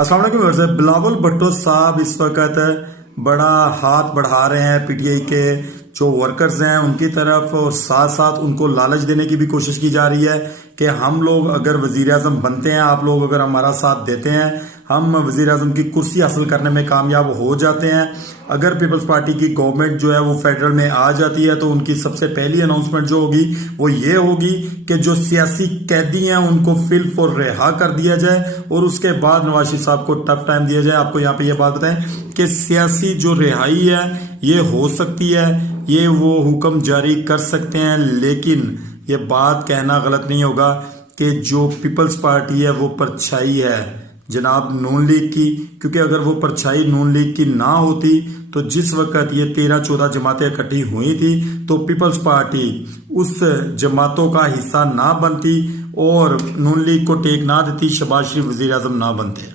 अस्सलाम वालेकुम व्यूअर्स। बिलावल भुट्टो साहब इस वक्त बड़ा हाथ बढ़ा रहे हैं पीटीआई के जो वर्कर्स हैं उनकी तरफ, और साथ साथ उनको लालच देने की भी कोशिश की जा रही है कि हम लोग अगर वजीर आजम बनते हैं, आप लोग अगर हमारा साथ देते हैं, हम वजीर आजम की कुर्सी हासिल करने में कामयाब हो जाते हैं। अगर पीपल्स पार्टी की गवर्नमेंट जो है वो फेडरल में आ जाती है तो उनकी सबसे पहली अनाउंसमेंट जो होगी वो ये होगी कि जो सियासी कैदी हैं उनको फिल फॉर रिहा कर दिया जाए, और उसके बाद नवाज शरीफ साहब को टफ टाइम दिया जाए। आपको यहाँ पे ये बात बताएं कि सियासी जो रिहाई है ये हो सकती है, ये वो हुक्म जारी कर सकते हैं, लेकिन ये बात कहना गलत नहीं होगा कि जो पीपल्स पार्टी है वो परछाई है जनाब नून लीग की, क्योंकि अगर वो परछाई नून लीग की ना होती तो जिस वक्त ये 13-14 जमातें इकट्ठी हुई थी तो पीपल्स पार्टी उस जमातों का हिस्सा ना बनती और नून लीग को टेक ना देती, शहबाज शरीफ वजीर आजम ना बनते।